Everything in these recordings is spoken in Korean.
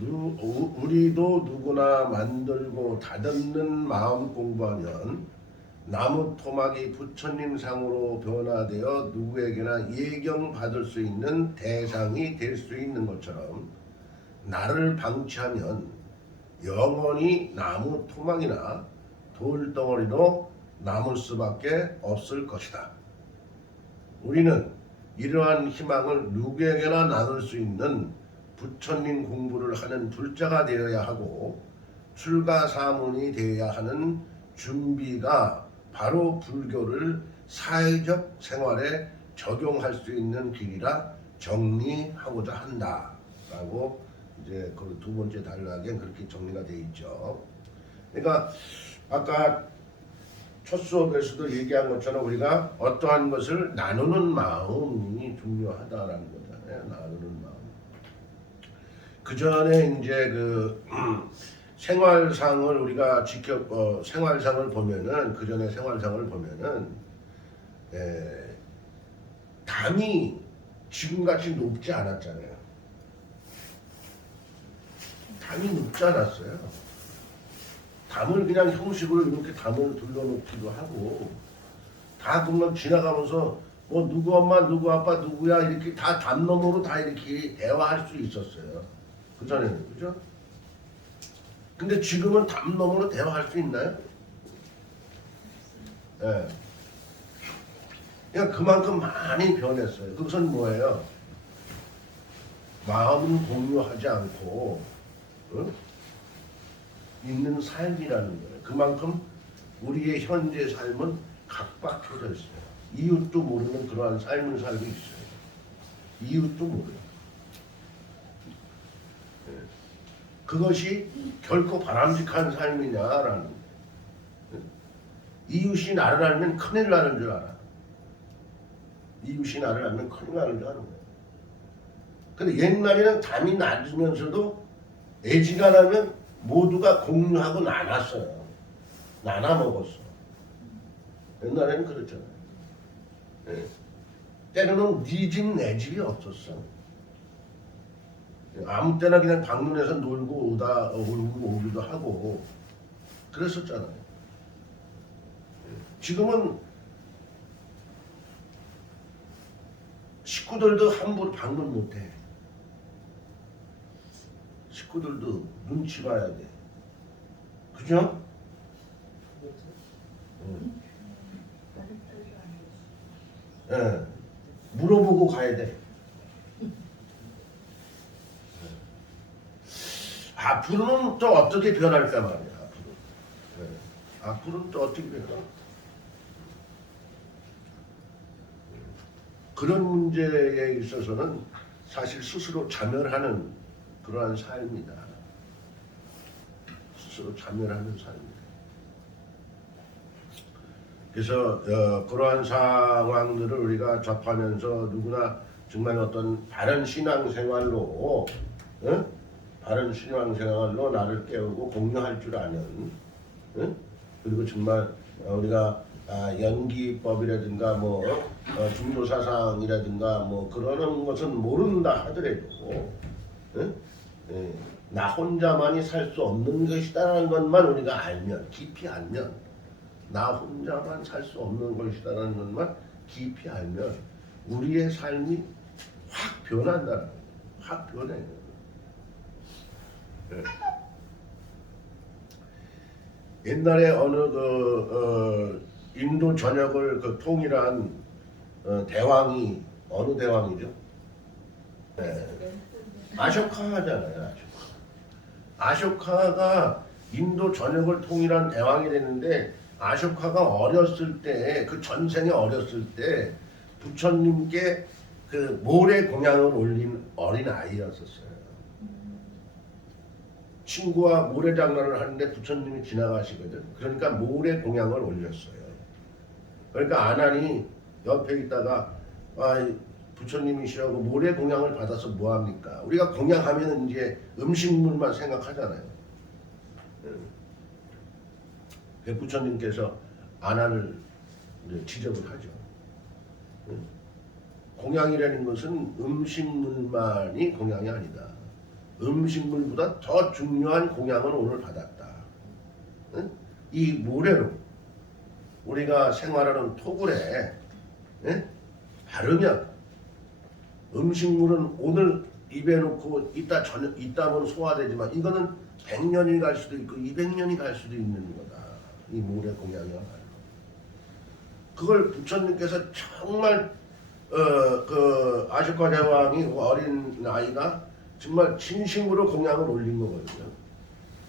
우리도 누구나 만들고 다듬는 마음 공부하면 나무 토막이 부처님 상으로 변화되어 누구에게나 예경 받을 수 있는 대상이 될 수 있는 것처럼 나를 방치하면 영원히 나무 토막이나 돌덩어리로 남을 수밖에 없을 것이다. 우리는 이러한 희망을 누구에게나 나눌 수 있는 부처님 공부를 하는 불자가 되어야 하고 출가사문이 되어야 하는 준비가 바로 불교를 사회적 생활에 적용할 수 있는 길이라 정리하고자 한다라고 이제 그 두 번째 단락엔 그렇게 정리가 되어 있죠. 그러니까 아까 첫 수업에서도 얘기한 것처럼 우리가 어떠한 것을 나누는 마음이 중요하다라는 거잖아요. 나누는 마음. 그 전에 이제 그 생활상을 우리가 생활상을 보면은 그 전에 생활상을 보면은 담이 지금같이 높지 않았잖아요. 담이 높지 않았어요. 담을 그냥 형식으로 이렇게 담을 둘러놓기도 하고 다 그냥 지나가면서 뭐 누구 엄마 누구 아빠 누구야 이렇게 다 담 너머로 다 이렇게 대화할 수 있었어요. 그 전에는 그죠? 근데 지금은 담 너머로 대화할 수 있나요? 예. 네. 그러니까 그만큼 많이 변했어요. 그것은 뭐예요? 마음은 공유하지 않고 있는 삶이라는 거예요. 그만큼 우리의 현재 삶은 각박해져 있어요. 이웃도 모르는 그러한 삶을 살고 있어요. 이웃도 모르요. 그것이 결코 바람직한 삶이냐라는 거예요. 이웃이 나를 알면 큰일 나는 줄 알아. 이웃이 나를 알면 큰일 나는 줄 아는 거예요. 근데 옛날에는 담이 낮으면서도 애지간하면 모두가 공유하고 나눴어요. 나눠 먹었어. 옛날에는 그렇잖아요. 네. 때로는 네 집 내 집이 없었어. 아무 때나 그냥 방문해서 놀고 오기도 하고 그랬었잖아요. 지금은 식구들도 함부로 방문 못해. 식구들도 눈치 봐야 돼. 그죠? 예. 물어보고 가야 돼. 앞으로는 또 어떻게 변할까 말이야. 앞으로. 예. 앞으로는 또 어떻게 변할까? 그런 문제에 있어서는 사실 스스로 자멸하는 그러한 삶이다. 스스로 자멸하는 삶이다. 그래서 그러한 상황들을 우리가 접하면서 누구나 정말 어떤 바른 신앙생활로 바른 신앙생활로 나를 깨우고 공유할 줄 아는 그리고 정말 우리가 연기법이라든가 뭐 중도사상이라든가 뭐 그러는 것은 모른다 하더라도 나 혼자만이 살 수 없는 것이다라는 것만 우리가 알면 깊이 알면 나 혼자만 살 수 없는 것이다라는 것만 깊이 알면 우리의 삶이 확 변한다는 거예요. 확 변해요. 네. 옛날에 어느 인도 전역을 통일한 대왕이 어느 대왕이죠? 네. 아쇼카잖아요. 아쇼카가 인도 전역을 통일한 대왕이 됐는데 아쇼카가 어렸을 때 그 전생에 어렸을 때 부처님께 그 모래 공양을 올린 어린 아이였었어요. 친구와 모래 장난을 하는데 부처님이 지나가시거든. 그러니까 모래 공양을 올렸어요. 그러니까 아난이 옆에 있다가 부처님이시라고 모래 공양을 받아서 뭐합니까? 우리가 공양하면 이제 음식물만 생각하잖아요. 부처님께서 아난을 지적을 하죠. 공양이라는 것은 음식물만이 공양이 아니다. 음식물보다 더 중요한 공양을 오늘 받았다. 응? 이 모래로 우리가 생활하는 토굴에 응? 바르면 음식물은 오늘 입에 넣고 이따면 소화되지만 이거는 100년이 갈 수도 있고 200년이 갈 수도 있는 거다. 이 모래 공양이야말로. 그걸 부처님께서 정말 그 아쇼카 대왕이 어린 아이가 정말 진심으로 공양을 올린 거거든요.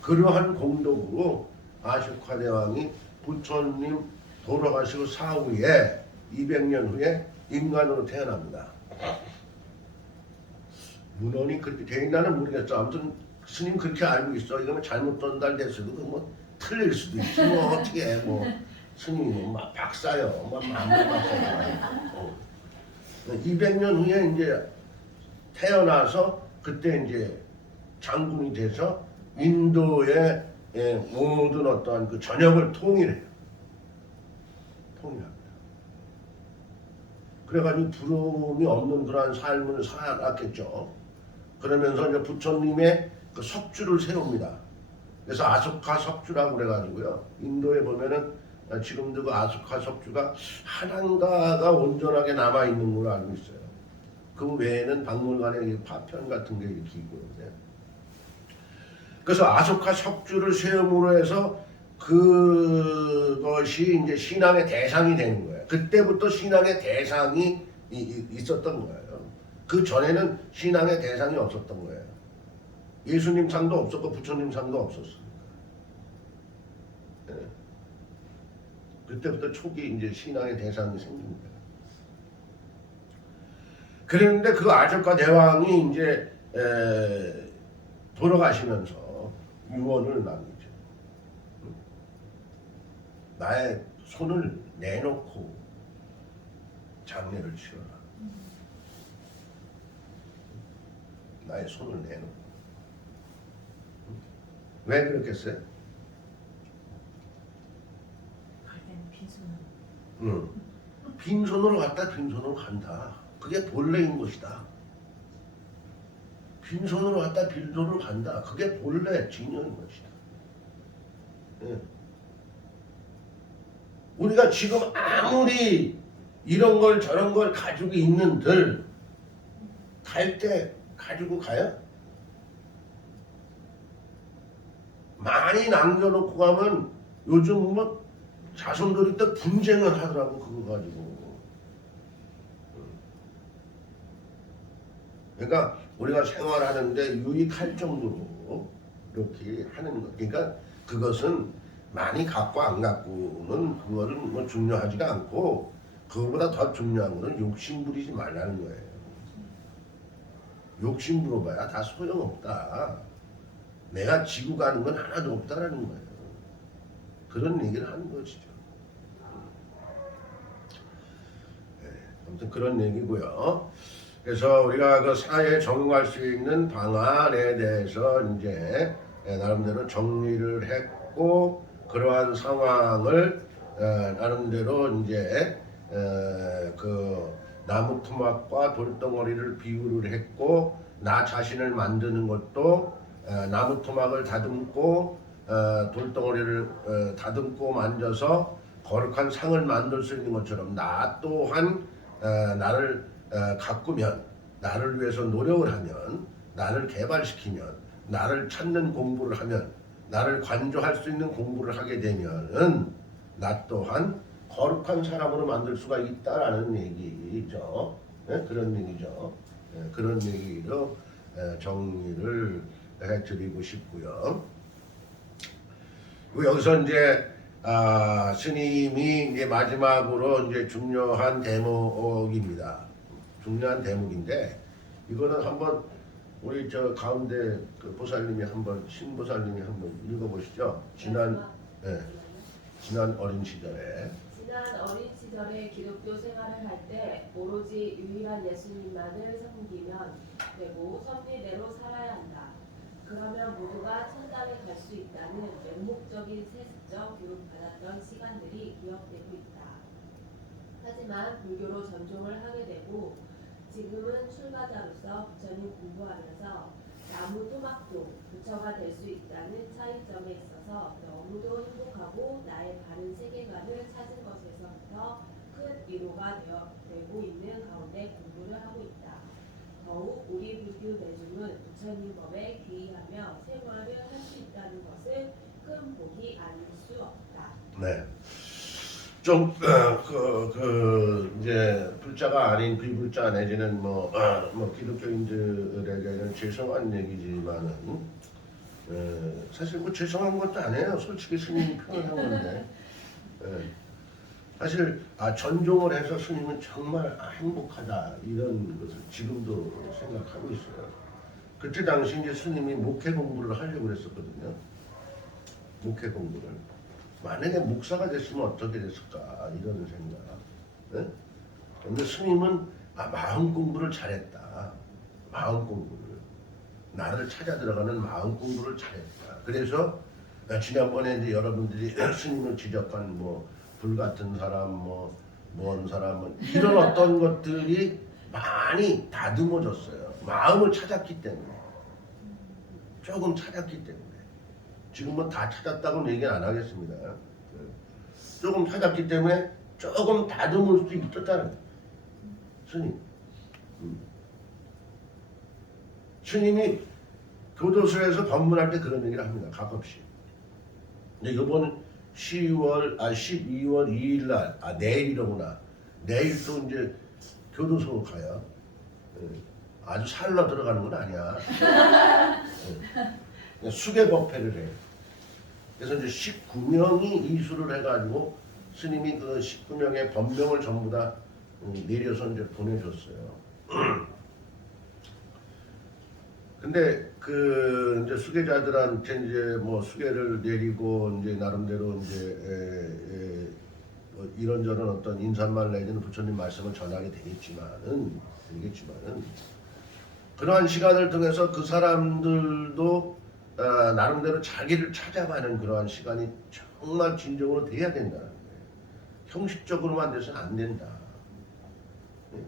그러한 공덕으로 아쇼카 대왕이 부처님 돌아가시고 사후에 200년 후에 인간으로 태어납니다. 문헌이 그렇게 돼 있나는 모르겠어. 아무튼 스님 그렇게 알고 있어. 이거는 잘못 전달됐어도 뭐 틀릴 수도 있지. 뭐 어떻게 해. 뭐 스님이 막 박사요. 막 만물 박사요. 200년 후에 이제 태어나서 그때 이제 장군이 돼서 인도의 모든 어떠한 그 전역을 통일합니다. 그래가지고 부러움이 없는 그러한 삶을 살았겠죠. 그러면서 이제 부처님의 그 석주를 세웁니다. 그래서 아소카 석주라고 그래가지고요. 인도에 보면은 지금도 그 아소카 석주가 하나인가가 온전하게 남아 있는 걸로 알고 있어요. 그 외에는 박물관에 파편 같은 게 이렇게 있고요. 그래서 아소카 석주를 세움으로 해서 그것이 이제 신앙의 대상이 되는 거예요. 그때부터 신앙의 대상이 있었던 거예요. 그 전에는 신앙의 대상이 없었던 거예요. 예수님 상도 없었고 부처님 상도 없었습니다. 네. 그때부터 초기 이제 신앙의 대상이 생깁니다. 그런데 그 아쇼카 대왕이 이제 돌아가시면서 유언을 남기죠. 나의 손을 내놓고 장례를 치러라. 나의 손을 내놓고. 왜 그렇겠어요? 응. 빈손으로 갔다 빈손으로 간다. 그게 본래인 것이다. 빈손으로 갔다 빈손으로 간다. 그게 본래 진여인 것이다. 예. 우리가 지금 아무리 이런 걸 저런 걸 가지고 있는들 갈 때 가지고 가요? 많이 남겨놓고 가면 요즘 뭐 자손들이 또 분쟁을 하더라고 그거 가지고. 그러니까 우리가 생활하는데 유익할 정도로 이렇게 하는 거. 그러니까 그것은 많이 갖고 안 갖고는 그거는 뭐 중요하지가 않고 그거보다 더 중요한 거는 욕심 부리지 말라는 거예요. 욕심 부려봐야 다 소용없다. 내가 지고 가는 건 하나도 없다라는 거예요. 그런 얘기를 하는 것이죠. 네, 아무튼 그런 얘기고요. 그래서 우리가 그 사회에 적용할 수 있는 방안에 대해서 이제 나름대로 정리를 했고 그러한 상황을 나름대로 이제 그 나무 토막과 돌덩어리를 비유를 했고 나 자신을 만드는 것도 나무 토막을 다듬고 돌덩어리를 다듬고 만져서 거룩한 상을 만들 수 있는 것처럼 나 또한 나를 가꾸면 나를 위해서 노력을 하면 나를 개발시키면 나를 찾는 공부를 하면 나를 관조할 수 있는 공부를 하게 되면은 나 또한 거룩한 사람으로 만들 수가 있다라는 얘기죠. 네? 그런 얘기죠. 네, 그런 얘기로 정리를 해드리고 싶고요. 여기서 이제 스님이 이제 마지막으로 이제 중요한 대목입니다. 중요한 대목인데 이거는 한번 우리 저 가운데 그 보살님이 한번 신보살님이 한번 읽어보시죠. 지난 어린 시절에. 지난 어린 시절에 기독교 생활을 할 때 오로지 유일한 예수님만을 섬기면 되고 섭리대로 살아야 한다. 그러면 모두가 천당에 갈 수 있다는 맹목적인 세습적 교육받았던 시간들이 기억되고 있다. 하지만 불교로 전종을 하게 되고 지금은 출가자로서 부처님 공부하면서 나무 토막도 부처가 될 수 있다는 차이점에 있어서 너무도 행복하고 나의 바른 세계관을 찾은 것에서부터 큰 위로가 되고 있는 가운데 공부를 하고 있다. 더욱 우리 불교 대중은 부처님 법에 귀의하며 생활을 할 수 있다는 것은 큰 복이 아닐 수 없다. 네. 좀 이제 불자가 아닌 비불자 내지는 뭐 기독교인들에게는 죄송한 얘기지만은 사실 뭐 죄송한 것도 아니에요. 솔직히 스님이 표현한 건데 사실 전종을 해서 스님은 정말 행복하다 이런 것을 지금도 생각하고 있어요. 그때 당시 이제 스님이 목회 공부를 하려고 그랬었거든요. 목회 공부를. 만약에 목사가 됐으면 어떻게 됐을까 이런 생각. 그런데 스님은 마음 공부를 잘했다. 마음 공부를 나를 찾아 들어가는 마음 공부를 잘했다. 그래서 지난번에 이제 여러분들이 스님을 지적한 뭐 불같은 사람, 먼 사람 이런 어떤 것들이 많이 다듬어졌어요. 마음을 찾았기 때문에 조금 찾았기 때문에. 지금은 다 찾았다고는 얘기 안 하겠습니다. 조금 찾았기 때문에 조금 다듬을 수 있었다는 거예요. 스님. 스님이 교도소에서 법문할 때 그런 얘기를 합니다. 가끔씩. 근데 이번 12월 2일 날, 내일이로구나. 내일 또 이제 교도소 가요. 아주 살러 들어가는 건 아니야. 수계법회를 해요. 그래서 이제 19명이 이수를 해가지고 스님이 그 19명의 법명을 전부 다 내려서 이제 보내줬어요. 근데 그 이제 수계자들한테 이제 뭐 수계를 내리고 이제 나름대로 이제 이런저런 어떤 인사말 내지는 부처님 말씀을 전하게 되겠지만은 그러한 시간을 통해서 그 사람들도 나름대로 자기를 찾아가는 그러한 시간이 정말 진정으로 돼야 된다는 거예요. 형식적으로만 돼서는 안 된다.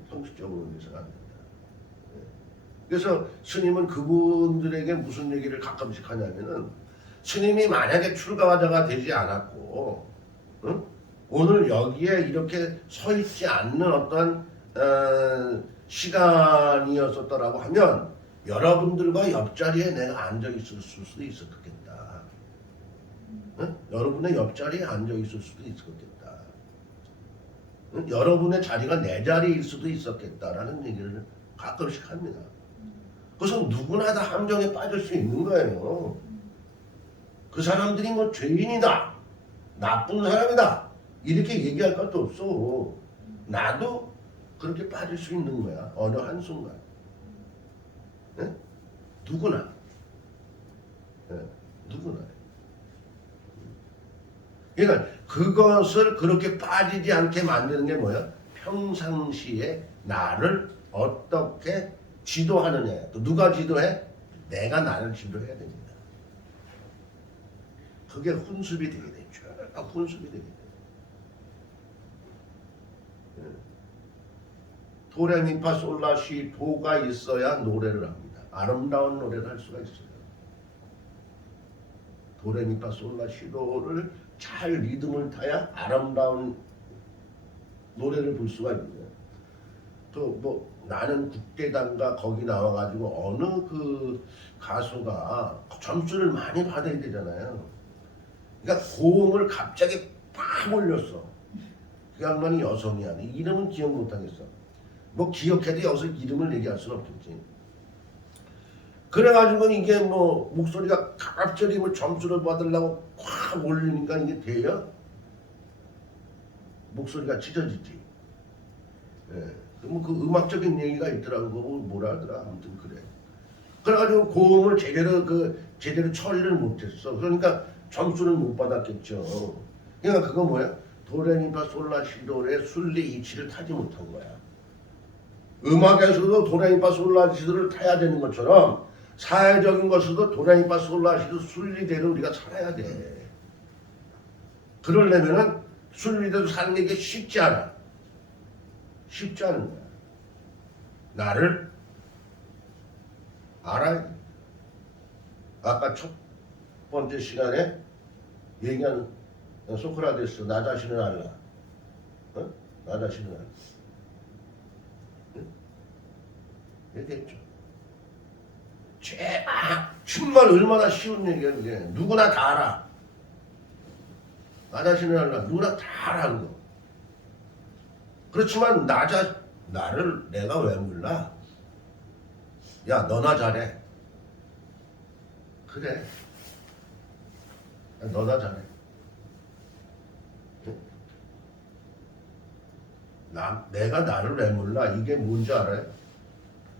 형식적으로 돼서는 안 된다. 그래서 스님은 그분들에게 무슨 얘기를 가끔씩 하냐면은 스님이 만약에 출가자가 되지 않았고 오늘 여기에 이렇게 서 있지 않는 어떤 시간이었었더라고 하면 여러분들과 옆자리에 내가 앉아 있을 수도 있었겠다. 여러분의 옆자리에 앉아 있을 수도 있었겠다. 여러분의 자리가 내 자리일 수도 있었겠다라는 얘기를 가끔씩 합니다. 그래서 누구나 다 함정에 빠질 수 있는 거예요. 그 사람들이 뭐 죄인이다, 나쁜 사람이다 이렇게 얘기할 것도 없어. 나도 그렇게 빠질 수 있는 거야. 어느 한순간. 누구나. 누구나. 그러니까 그것을 그렇게 빠지지 않게 만드는 게 뭐야? 평상시에 나를 어떻게 지도하느냐. 또 누가 지도해? 내가 나를 지도해야 됩니다. 그게 훈습이 되게 되죠. 훈습이 되게 돼요. 도레미파솔라시 도가 있어야 노래를 합니다. 아름다운 노래를 할 수가 있어요. 도레미파솔라시도를 잘 리듬을 타야 아름다운 노래를 부를 수가 있는. 또 뭐 나는 국대단가 거기 나와가지고 어느 그 가수가 점수를 많이 받아야 되잖아요. 그러니까 고음을 갑자기 팍 올렸어. 그 양반이 여성이 아니 이름은 기억 못하겠어. 뭐 기억해도 여기서 이름을 얘기할 수는 없겠지. 그래가지고 이게 뭐 목소리가 갑자기 뭐 점수를 받으려고 확 올리니까 이게 돼요? 목소리가 찢어지지. 그 음악적인 얘기가 있더라고. 뭐라 하더라. 아무튼 그래. 그래가지고 고음을 제대로 처리를 못했어. 그러니까 점수를 못 받았겠죠. 그러니까 그거 뭐야? 도레미파 솔라시도의 순리 이치를 타지 못한 거야. 음악에서도 도레미파 솔라시도를 타야 되는 것처럼 사회적인 것에도 도레미파 솔라시도 순리대로 우리가 살아야 돼. 그러려면은 순리대로 사는 게 쉽지 않아. 쉽지 않은 거야. 나를 알아야 돼. 아까 첫 번째 시간에 얘기한 소크라테스 나 자신을 알라. 어? 나 자신을 알라. 응? 얘기했죠. 정말 얼마나 쉬운 얘기야 그게. 누구나 다 알아. 나 자신을 알라. 누구나 다 알아 그거. 그렇지만 나를 내가 왜 몰라? 야 너나 잘해. 그래. 야, 너나 잘해. 내가 나를 왜 몰라? 이게 뭔지 알아요?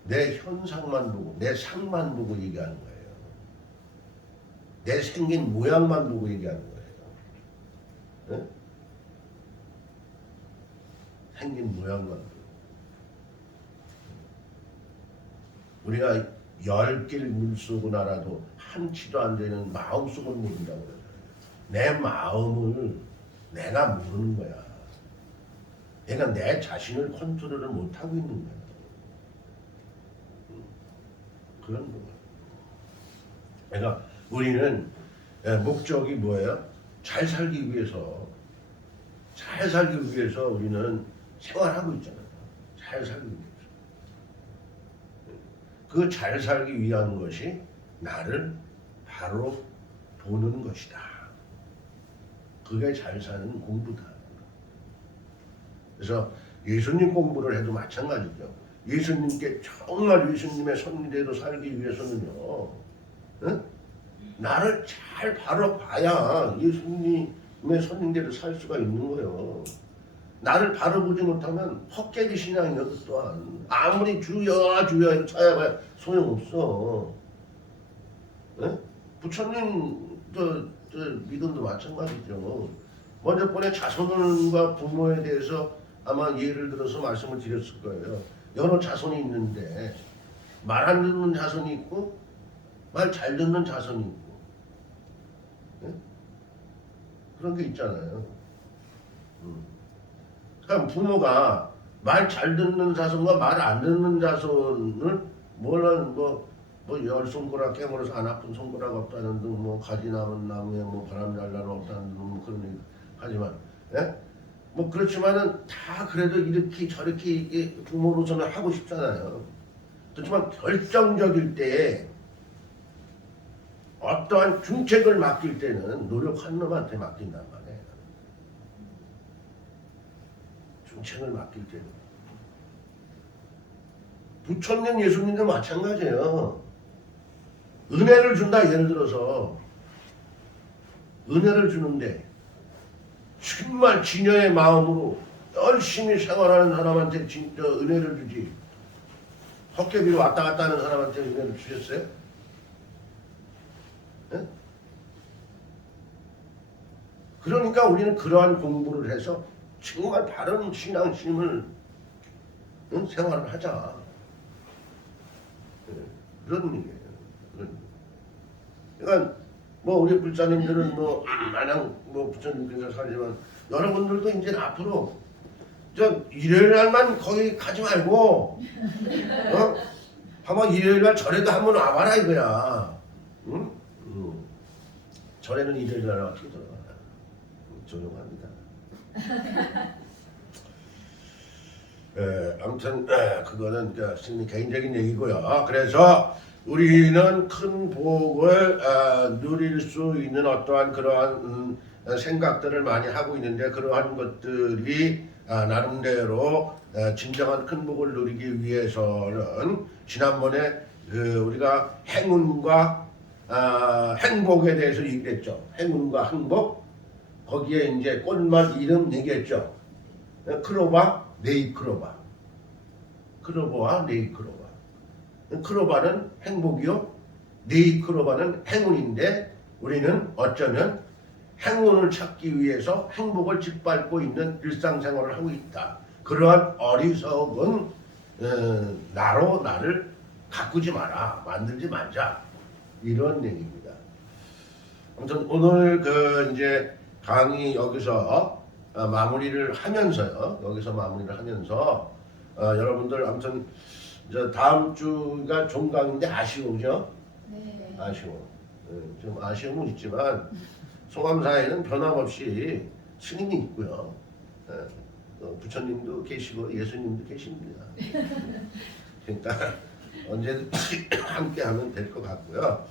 내 현상만 보고 내 상만 보고 얘기하는 거예요. 내 생긴 모양만 보고 얘기하는 거예요. 네? 생긴 모양만 보고. 우리가 10길 물속은 알아도 한치도 안 되는 마음속은 모른다고 그래요. 내 마음을 내가 모르는 거야. 내가 내 자신을 컨트롤을 못하고 있는 거야. 그런 거야. 그러니까 우리는 목적이 뭐예요? 잘 살기 위해서 우리는 생활하고 있잖아요. 잘 살기 위해서. 그 잘 살기 위한 것이 나를 바로 보는 것이다. 그게 잘 사는 공부다. 그래서 예수님 공부를 해도 마찬가지죠. 예수님께 정말 예수님의 선대로 살기 위해서는요, 응? 나를 잘 바로 봐야 예수님의 선대로 살 수가 있는 거예요. 나를 바로 보지 못하면 헛개비 신앙이요. 그 또한 아무리 주여 주여 찾아봐야 소용없어. 응? 부처님 믿음도 마찬가지죠. 먼저 번에 자손과 부모에 대해서 아마 예를 들어서 말씀을 드렸을 거예요. 여러 자손이 있는데 말 안 듣는 자손이 있고 말 잘 듣는 자손이 있고, 네? 그런 게 있잖아요. 그러니까 부모가 말 잘 듣는 자손과 말 안 듣는 자손을 열 손가락 깨물어서 안 아픈 손가락 없다는 등 가지 남은 나무에 바람 잘 나는 없다는 등 그런 얘기 하지만, 예? 그렇지만은 다 그래도 이렇게 저렇게 부모로서는 하고 싶잖아요. 그렇지만 결정적일 때 어떠한 중책을 맡길 때는 노력한 놈한테 맡긴단 말이에요. 중책을 맡길 때는. 부처님 예수님도 마찬가지예요. 은혜를 준다. 예를 들어서 은혜를 주는데 정말 진여의 마음으로 열심히 생활하는 사람한테 진짜 은혜를 주지. 헛개비로 왔다 갔다 하는 사람한테 은혜를 주셨어요? 네? 그러니까 우리는 그러한 공부를 해서 정말 바른 신앙심을 생활을 하자. 네, 그런 얘기예요. 그러니까 우리 불자님들은 마냥 부처님께서 살지만 여러분들도 이제 앞으로 일요일 날만 거기 가지 말고 한번 일요일 날 절에도 한번 와봐라 이거야. 응? 절에는 일요일 날 어떻게 들어가? 조용합니다. 아무튼 그거는 스님 개인적인 얘기고요. 그래서 우리는 큰 복을 누릴 수 있는 어떠한 그러한 생각들을 많이 하고 있는데, 그러한 것들이 나름대로 진정한 큰 복을 누리기 위해서는 지난번에 우리가 행운과 행복에 대해서 얘기했죠. 행운과 행복, 거기에 이제 꽃말 이름 얘기했죠. 크로바, 네이크로바. 크로바와 네이크로바. 크로바는 행복이요, 네이크로바는 행운인데, 우리는 어쩌면 행운을 찾기 위해서 행복을 짓밟고 있는 일상생활을 하고 있다. 그러한 어리석은 나로 나를 가꾸지 마라, 만들지 말자, 이런 얘기입니다. 아무튼 오늘 이제 강의 여기서 마무리를 하면서요. 여러분들 아무튼 다음 주가 종강인데 아쉬우죠? 네. 아쉬워. 좀 아쉬움은 있지만 송암사에는 변함없이 스님이 있고요. 부처님도 계시고 예수님도 계십니다. 그러니까 언제든지 함께하면 될 것 같고요.